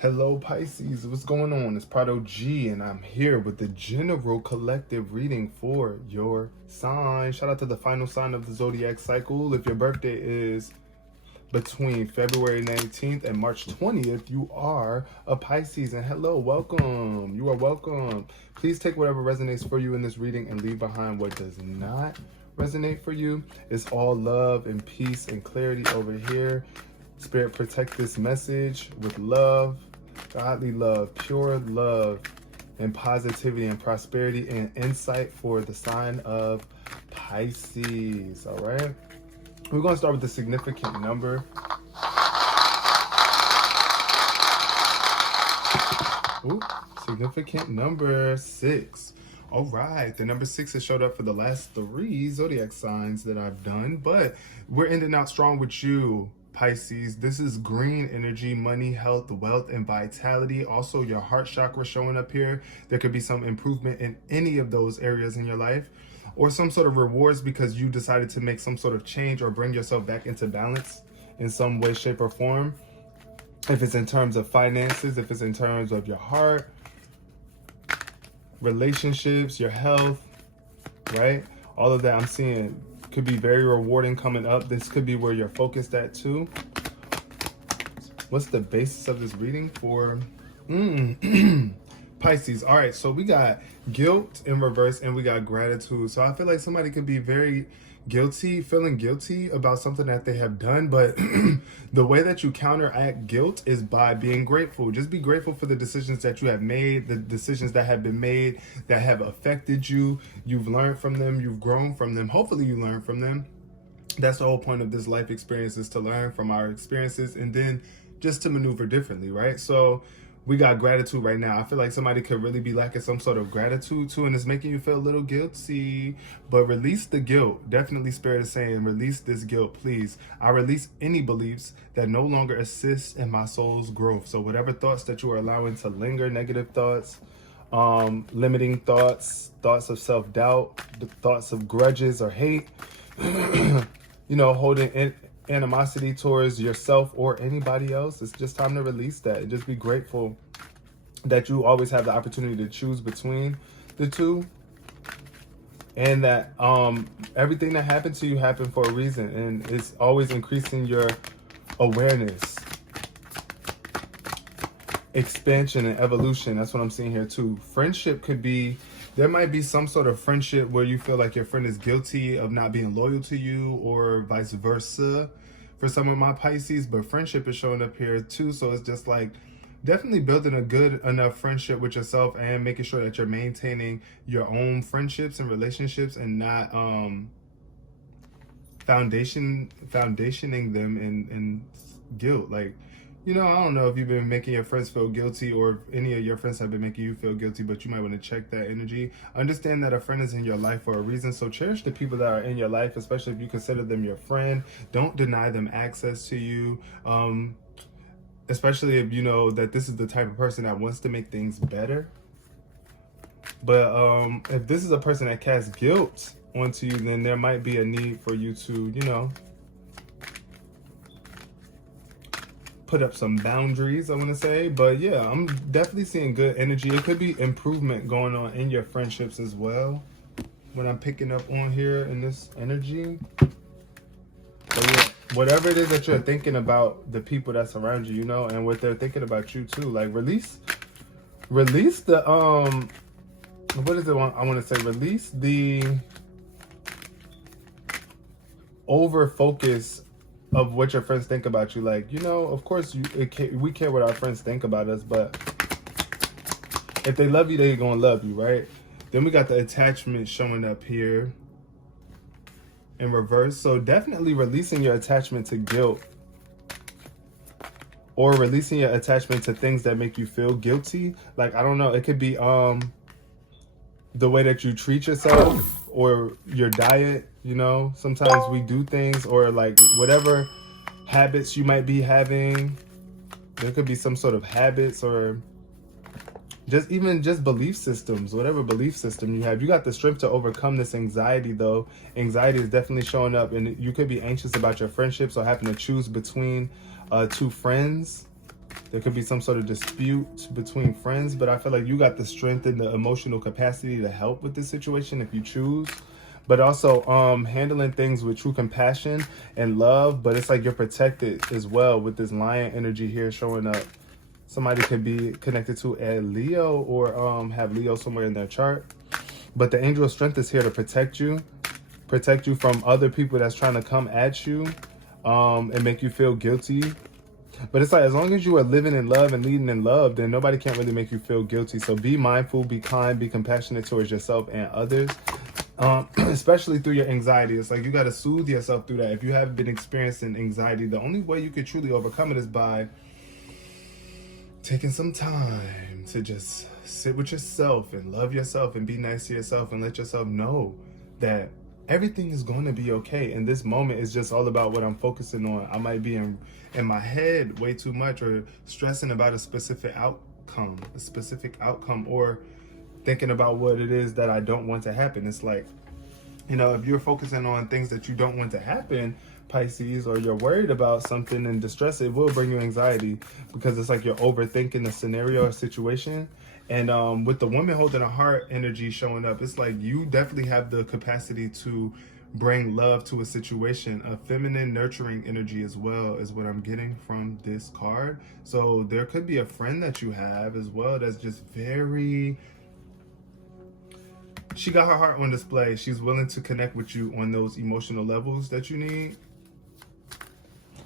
Hello Pisces, what's going on? It's Prado G and I'm here with the general collective reading for your sign. Shout out to the final sign of the zodiac cycle. If your birthday is between February 19th and March 20th, you are a Pisces. And hello, welcome. You are welcome. Please take whatever resonates for you in this reading and leave behind what does not resonate for you. It's all love and peace and clarity over here. Spirit, protect this message with love, godly love, pure love, and positivity and prosperity and insight for the sign of Pisces. All right. We're going to start with the significant number. Ooh, significant number 6. All right, the number 6 has showed up for the last 3 zodiac signs that I've done, but we're ending out strong with you, Pisces. This is green energy, money, health, wealth, and vitality. Also, your heart chakra showing up here. There could be some improvement in any of those areas in your life, or some sort of rewards because you decided to make some sort of change or bring yourself back into balance in some way, shape, or form. If it's in terms of finances, if it's in terms of your heart, relationships, your health, right? All of that I'm seeing could be very rewarding coming up. This could be where you're focused at too. What's the basis of this reading for Pisces? All right, so we got guilt in reverse and we got gratitude. So I feel like somebody could be very guilty, feeling guilty about something that they have done, but the way that you counteract guilt is by being grateful. Just be grateful for the decisions that you have made, the decisions that have been made that have affected you. You've learned from them, you've grown from them. Hopefully you learn from them. That's the whole point of this life experience, is to learn from our experiences and then just to maneuver differently, right? So we got gratitude right now. I feel like somebody could really be lacking some sort of gratitude too, and it's making you feel a little guilty. But release the guilt. Definitely Spirit is saying, release this guilt, please. I release any beliefs that no longer assist in my soul's growth. So whatever thoughts that you are allowing to linger, negative thoughts, limiting thoughts, thoughts of self-doubt, thoughts of grudges or hate, you know, holding animosity towards yourself or anybody else, it's just time to release that and just be grateful that you always have the opportunity to choose between the two, and that everything that happened to you happened for a reason, and it's always increasing your awareness, expansion, and evolution. That's what I'm seeing here too. Friendship could be, there might be some sort of friendship where you feel like your friend is guilty of not being loyal to you, or vice versa for some of my Pisces, but friendship is showing up here too. So it's just like definitely building a good enough friendship with yourself and making sure that you're maintaining your own friendships and relationships and not foundationing them in guilt. Like, you know, I don't know if you've been making your friends feel guilty or if any of your friends have been making you feel guilty, but you might want to check that energy. Understand that a friend is in your life for a reason. So cherish the people that are in your life, especially if you consider them your friend. Don't deny them access to you, especially if you know that this is the type of person that wants to make things better. But if this is a person that casts guilt onto you, then there might be a need for you to, you know, put up some boundaries, I want to say. But yeah, I'm definitely seeing good energy. It could be improvement going on in your friendships as well, when I'm picking up on here in this energy. But yeah, whatever it is that you're thinking about the people that's around you, you know, and what they're thinking about you too, like release the what is it I want to say, release the over focus of what your friends think about you. Like, you know, of course we care what our friends think about us, but if they love you, they're gonna love you, right? Then we got the attachment showing up here in reverse. So definitely releasing your attachment to guilt, or releasing your attachment to things that make you feel guilty. Like, I don't know, it could be the way that you treat yourself or your diet. You know, sometimes we do things, or like whatever habits you might be having, there could be some sort of habits, or just even just belief systems, whatever belief system you have. You got the strength to overcome this anxiety though. Anxiety is definitely showing up, and you could be anxious about your friendships or having to choose between two friends. There could be some sort of dispute between friends, but I feel like you got the strength and the emotional capacity to help with this situation if you choose. But also handling things with true compassion and love, but it's like you're protected as well with this lion energy here showing up. Somebody could be connected to a Leo or have Leo somewhere in their chart. But the angel of strength is here to protect you from other people that's trying to come at you and make you feel guilty. But it's like, as long as you are living in love and leading in love, then nobody can really make you feel guilty. So be mindful, be kind, be compassionate towards yourself and others, especially through your anxiety. It's like you got to soothe yourself through that. If you have been experiencing anxiety, the only way you can truly overcome it is by taking some time to just sit with yourself and love yourself and be nice to yourself and let yourself know that everything is going to be okay. And this moment is just all about what I'm focusing on. I might be in my head way too much or stressing about a specific outcome, or thinking about what it is that I don't want to happen. It's like, if you're focusing on things that you don't want to happen, Pisces, or you're worried about something and distress, it will bring you anxiety because it's like you're overthinking the scenario or situation. And with the woman holding a heart energy showing up, it's like you definitely have the capacity to bring love to a situation. A feminine nurturing energy as well is what I'm getting from this card. So there could be a friend that you have as well that's just she got her heart on display. She's willing to connect with you on those emotional levels that you need.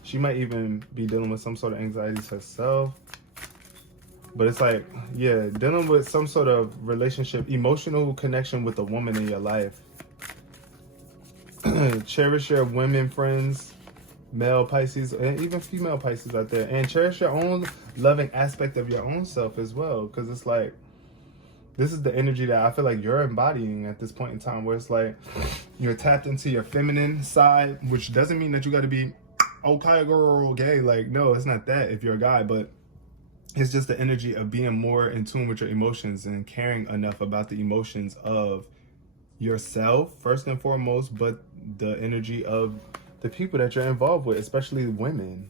She might even be dealing with some sort of anxieties herself. But it's like, yeah, dealing with some sort of relationship, emotional connection with a woman in your life. Cherish your women friends, male Pisces, and even female Pisces out there. And cherish your own loving aspect of your own self as well. Because it's like, this is the energy that I feel like you're embodying at this point in time, where it's like you're tapped into your feminine side, which doesn't mean that you got to be, okay, girl, gay. Like, no, it's not that if you're a guy, but it's just the energy of being more in tune with your emotions and caring enough about the emotions of yourself, first and foremost, but the energy of the people that you're involved with, especially women.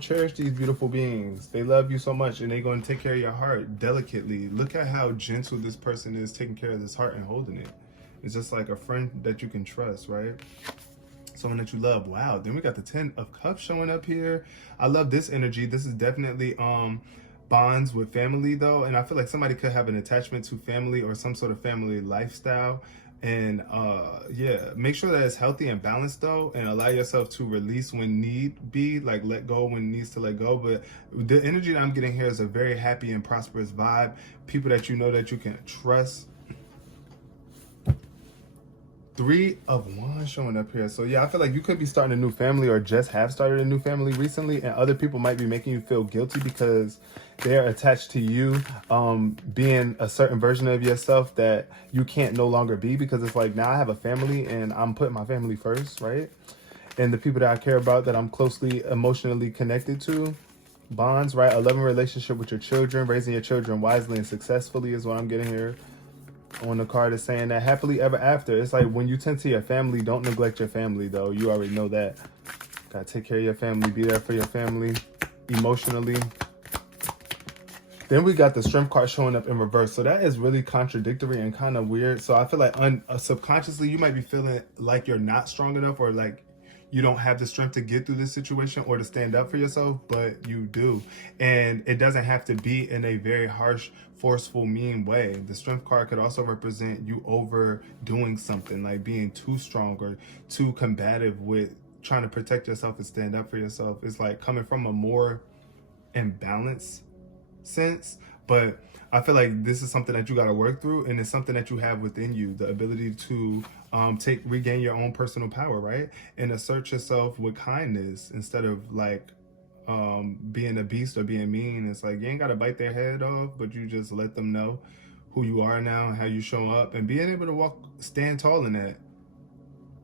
Cherish these beautiful beings. They love you so much and they're going to take care of your heart delicately. Look at how gentle this person is taking care of this heart and holding it. It's just like a friend that you can trust, right? Someone that you love. Wow. Then we got the 10 of Cups showing up here. I love this energy. This is definitely bonds with family though. And I feel like somebody could have an attachment to family or some sort of family lifestyle. And yeah, make sure that it's healthy and balanced though, and allow yourself to release when need be, like let go when needs to let go. But the energy that I'm getting here is a very happy and prosperous vibe. People that you know that you can trust. 3 of Wands showing up here. So yeah, I feel like you could be starting a new family or just have started a new family recently, and other people might be making you feel guilty because they're attached to you being a certain version of yourself that you can't no longer be, because it's like, now I have a family and I'm putting my family first, right? And the people that I care about, that I'm closely emotionally connected to, bonds, right? A loving relationship with your children, raising your children wisely and successfully is what I'm getting here. On the card is saying that happily ever after. It's like when you tend to your family, don't neglect your family though. You already know that. Gotta take care of your family, be there for your family emotionally. Then we got the Strength card showing up in reverse. So that is really contradictory and kind of weird. So I feel like subconsciously you might be feeling like you're not strong enough, or like you don't have the strength to get through this situation or to stand up for yourself, but you do. And it doesn't have to be in a very harsh, forceful, mean way. The Strength card could also represent you overdoing something, like being too strong or too combative with trying to protect yourself and stand up for yourself. It's like coming from a more imbalanced sense. But I feel like this is something that you got to work through, and it's something that you have within you, the ability to regain your own personal power, right? And assert yourself with kindness instead of like being a beast or being mean. It's like you ain't got to bite their head off, but you just let them know who you are now and how you show up, and being able to stand tall in that.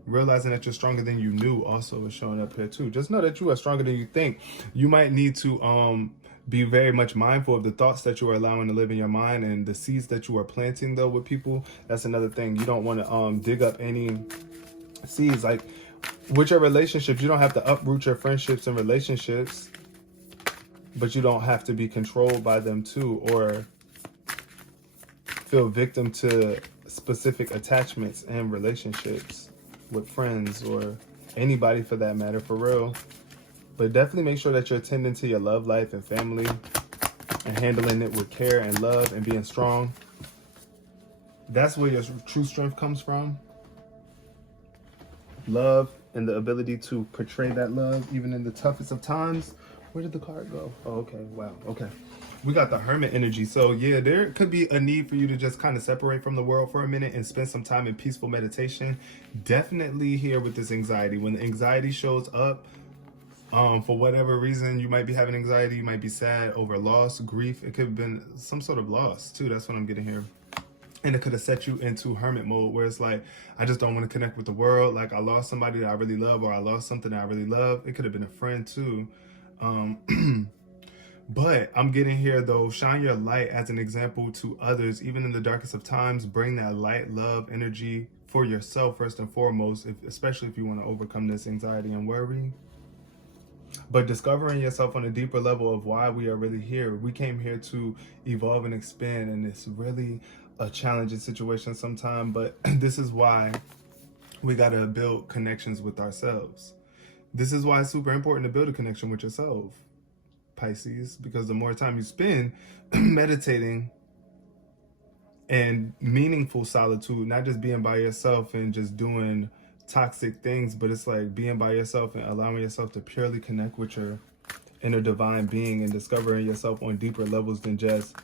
Realizing that you're stronger than you knew also is showing up here too. Just know that you are stronger than you think. You might need to be very much mindful of the thoughts that you are allowing to live in your mind and the seeds that you are planting though with people. That's another thing. You don't want to dig up any seeds. Like With your relationships, you don't have to uproot your friendships and relationships, but you don't have to be controlled by them too, or feel victim to specific attachments and relationships with friends or anybody for that matter, for real. But definitely make sure that you're attending to your love life and family and handling it with care and love and being strong. That's where your true strength comes from. Love and the ability to portray that love even in the toughest of times. Where did the card go? Oh, okay. Wow. Okay. We got the Hermit energy. So yeah, there could be a need for you to just kind of separate from the world for a minute and spend some time in peaceful meditation. Definitely here with this anxiety. When anxiety shows up, for whatever reason, you might be having anxiety, you might be sad over loss, grief. It could have been some sort of loss too. That's what I'm getting here. And it could have set you into hermit mode where it's like, I just don't want to connect with the world. Like I lost somebody that I really love, or I lost something that I really love. It could have been a friend too. But I'm getting here though, shine your light as an example to others, even in the darkest of times. Bring that light, love, energy for yourself first and foremost, especially if you want to overcome this anxiety and worry. But discovering yourself on a deeper level of why we are really here. We came here to evolve and expand, and it's really a challenging situation sometimes, but this is why we got to build connections with ourselves. This is why it's super important to build a connection with yourself, Pisces, because the more time you spend meditating and meaningful solitude, not just being by yourself and just doing toxic things, but it's like being by yourself and allowing yourself to purely connect with your inner divine being and discovering yourself on deeper levels than just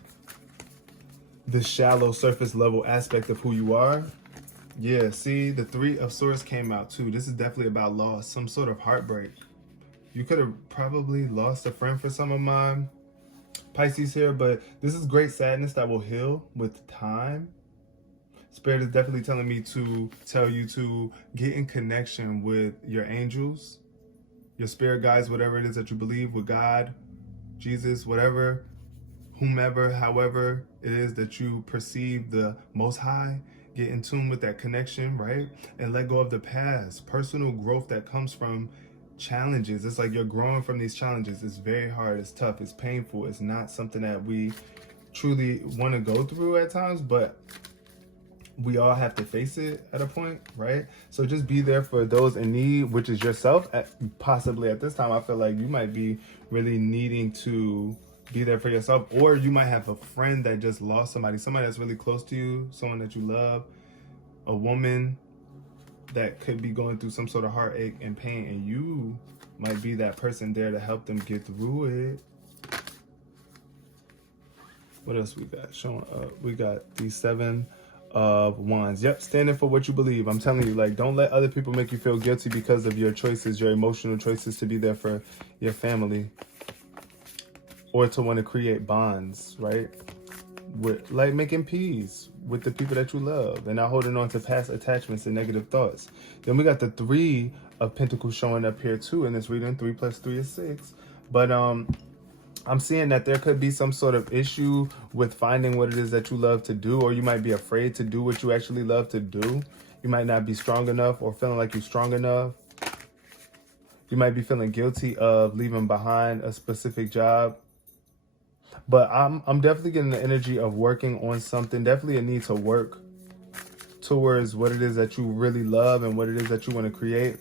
the shallow surface level aspect of who you are. Yeah, see, the Three of Swords came out too. This is definitely about loss, some sort of heartbreak. You could have probably lost a friend for some of mine, Pisces here, but this is great sadness that will heal with time. Spirit is definitely telling me to tell you to get in connection with your angels, your spirit guides, whatever it is that you believe, with God, Jesus, whatever, whomever, however it is that you perceive the Most High. Get in tune with that connection, right? And let go of the past. Personal growth that comes from challenges. It's like you're growing from these challenges. It's very hard. It's tough. It's painful. It's not something that we truly want to go through at times, but we all have to face it at a point, right? So just be there for those in need, which is yourself. Possibly at this time, I feel like you might be really needing to be there for yourself, or you might have a friend that just lost somebody that's really close to you, someone that you love, a woman that could be going through some sort of heartache and pain, and you might be that person there to help them get through it. What else we got showing up? We got the Seven of Wands. Yep, standing for what you believe. I'm telling you, like, don't let other people make you feel guilty because of your choices, your emotional choices to be there for your family, or to want to create bonds, right? With, like, making peace with the people that you love and not holding on to past attachments and negative thoughts. Then we got the Three of Pentacles showing up here too in this reading. 3 + 3 is 6. But I'm seeing that there could be some sort of issue with finding what it is that you love to do, or you might be afraid to do what you actually love to do. You might not be strong enough or feeling like you're strong enough. You might be feeling guilty of leaving behind a specific job. But I'm definitely getting the energy of working on something. Definitely a need to work towards what it is that you really love and what it is that you want to create.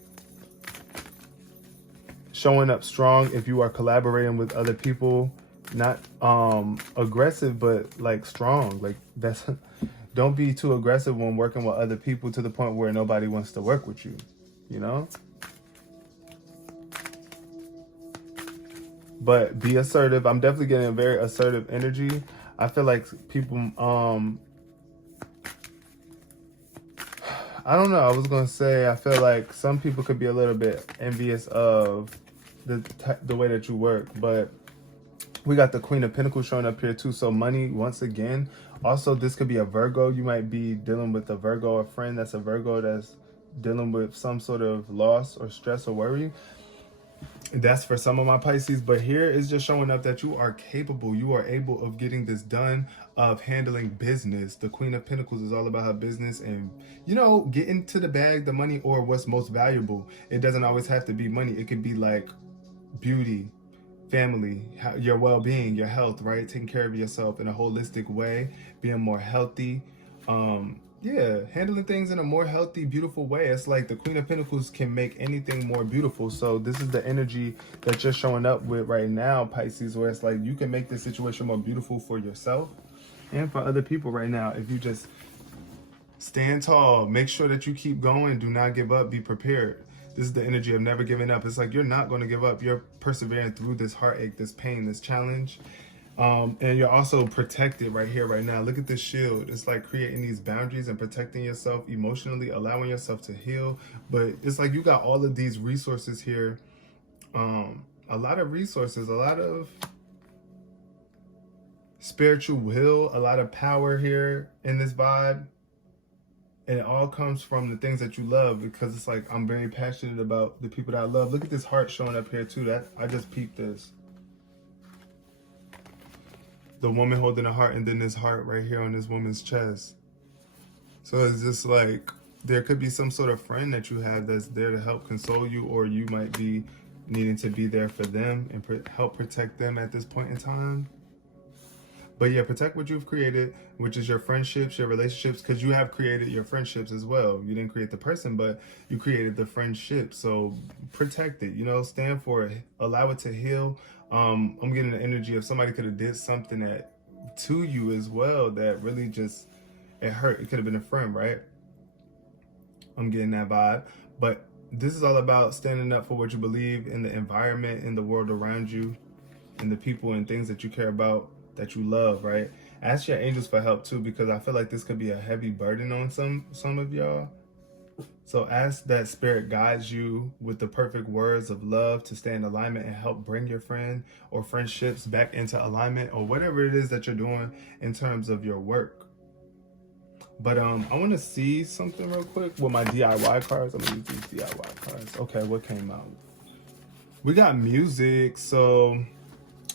Showing up strong if you are collaborating with other people. Not aggressive, but like strong. Like that's don't be too aggressive when working with other people to the point where nobody wants to work with you, you know? But be assertive. I'm definitely getting a very assertive energy. I feel like people, I don't know. I was going to say, I feel like some people could be a little bit envious of the way that you work. But we got the Queen of Pentacles showing up here too. So money, once again. Also, this could be a Virgo. You might be dealing with a Virgo, a friend that's a Virgo that's dealing with some sort of loss or stress or worry. That's for some of my Pisces, but here is just showing up that you are capable, you are able of getting this done, of handling business. The Queen of Pentacles is all about her business and, you know, getting to the bag, the money, or what's most valuable. It doesn't always have to be money. It could be like beauty, family, your well-being, your health, right? Taking care of yourself in a holistic way, being more healthy. Yeah, handling things in a more healthy, beautiful way. It's like the Queen of Pentacles can make anything more beautiful. So this is the energy that you're showing up with right now, Pisces, where it's like you can make this situation more beautiful for yourself and for other people right now. If you just stand tall, make sure that you keep going, do not give up, be prepared. This is the energy of never giving up. It's like you're not going to give up. You're persevering through this heartache, this pain, this challenge. And you're also protected right here, right now. Look at this shield. It's like creating these boundaries and protecting yourself emotionally, allowing yourself to heal. But it's like you got all of these resources here. A lot of resources, a lot of spiritual will, a lot of power here in this vibe. And it all comes from the things that you love, because it's like I'm very passionate about the people that I love. Look at this heart showing up here too. That I just peeped this. The woman holding a heart, and then this heart right here on this woman's chest. So it's just like there could be some sort of friend that you have that's there to help console you, or you might be needing to be there for them and help protect them at this point in time. But yeah, protect what you've created, which is your friendships, your relationships, because you have created your friendships as well. You didn't create the person, but you created the friendship. So protect it, you know, stand for it, allow it to heal. I'm getting the energy of somebody could have did something to you as well that really just, it hurt. It could have been a friend, right? I'm getting that vibe. But this is all about standing up for what you believe in the environment, in the world around you, and the people and things that you care about, that you love, right? Ask your angels for help too, because I feel like this could be a heavy burden on some of y'all. So ask that spirit guides you with the perfect words of love to stay in alignment and help bring your friend or friendships back into alignment, or whatever it is that you're doing in terms of your work. But I want to see something real quick with my DIY cards. I'm gonna use these DIY cards. Okay, what came out? We got music, so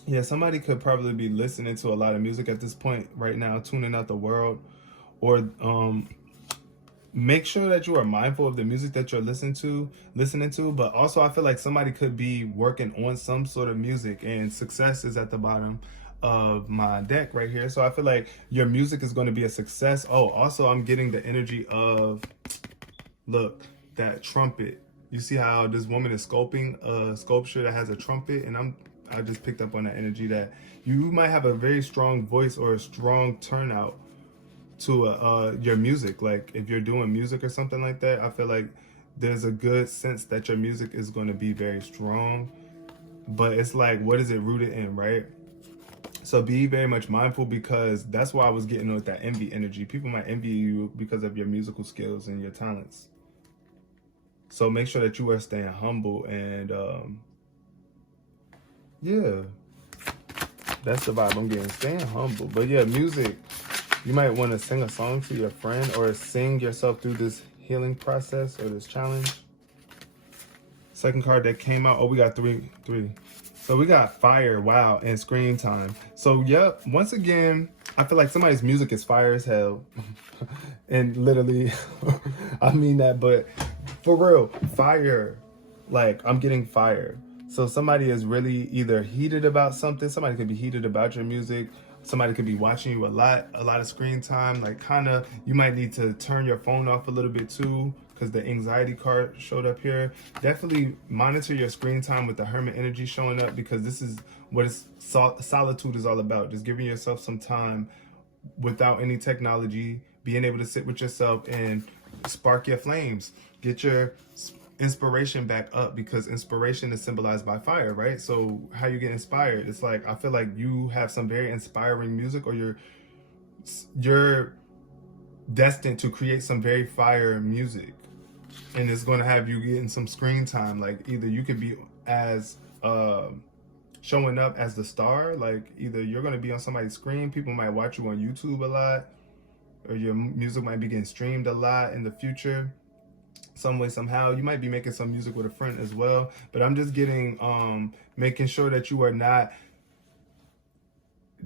yeah, somebody could probably be listening to a lot of music at this point right now, tuning out the world, or make sure that you are mindful of the music that you're listening to. But also I feel like somebody could be working on some sort of music, and success is at the bottom of my deck right here. So I feel like your music is going to be a success. Oh, also I'm getting the energy of, look, that trumpet. You see how this woman is sculpting a sculpture that has a trumpet, and I just picked up on that energy that you might have a very strong voice or a strong turnout to your music. Like if you're doing music or something like that, I feel like there's a good sense that your music is going to be very strong. But it's like, what is it rooted in, right? So be very much mindful, because that's why I was getting with that envy energy. People might envy you because of your musical skills and your talents. So make sure that you are staying humble, and yeah, that's the vibe I'm getting, staying humble. But yeah, music, you might want to sing a song to your friend, or sing yourself through this healing process or this challenge. Second card that came out, oh, we got three. So we got fire, wow, and screen time. So yep, once again, I feel like somebody's music is fire as hell. And literally, I mean that, but for real, fire. Like, I'm getting fire. So somebody is really either heated about something. Somebody could be heated about your music. Somebody could be watching you a lot of screen time. Like, kind of, you might need to turn your phone off a little bit too, because the anxiety card showed up here. Definitely monitor your screen time with the Hermit energy showing up, because this is what solitude is all about. Just giving yourself some time without any technology, being able to sit with yourself and spark your flames. Get your inspiration back up, because inspiration is symbolized by fire, right? So how you get inspired? It's like, I feel like you have some very inspiring music, or you're destined to create some very fire music, and it's going to have you getting some screen time. Like, either you could be as showing up as the star, like either you're going to be on somebody's screen, people might watch you on YouTube a lot, or your music might be getting streamed a lot in the future. some way, somehow. You might be making some music with a friend as well, but I'm just getting making sure that you are not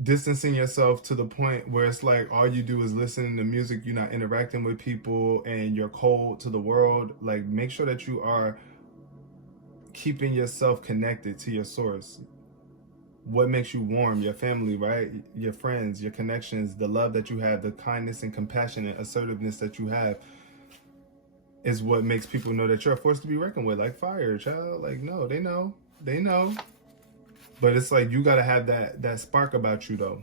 distancing yourself to the point where it's like all you do is listening to music, you're not interacting with people, and you're cold to the world. Like, make sure that you are keeping yourself connected to your source. What makes you warm? Your family, right? Your friends, your connections, the love that you have, the kindness and compassion and assertiveness that you have is what makes people know that you're a force to be reckoned with. Like fire, child. Like, no, they know. But it's like you gotta have that spark about you though.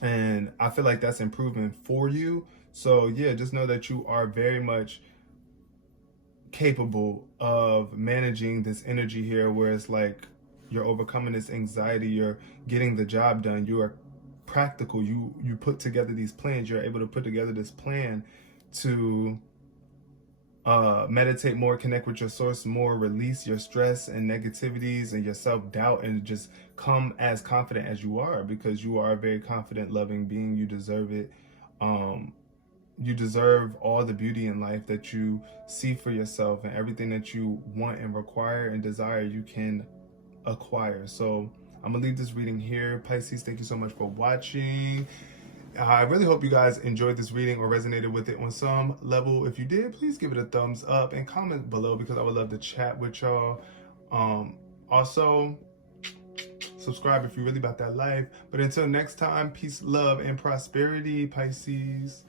And I feel like that's improving for you. So yeah, just know that you are very much capable of managing this energy here, where it's like you're overcoming this anxiety, you're getting the job done, you are practical, you put together these plans, you're able to put together this plan to meditate more, connect with your source more, release your stress and negativities and your self-doubt, and just come as confident as you are, because you are a very confident, loving being. You deserve it. You deserve all the beauty in life that you see for yourself, and everything that you want and require and desire, you can acquire. So I'm gonna leave this reading here. Pisces, thank you so much for watching. I really hope you guys enjoyed this reading or resonated with it on some level. If you did, please give it a thumbs up and comment below, because I would love to chat with y'all. Also, subscribe if you're really about that life. But until next time, peace, love, and prosperity, Pisces.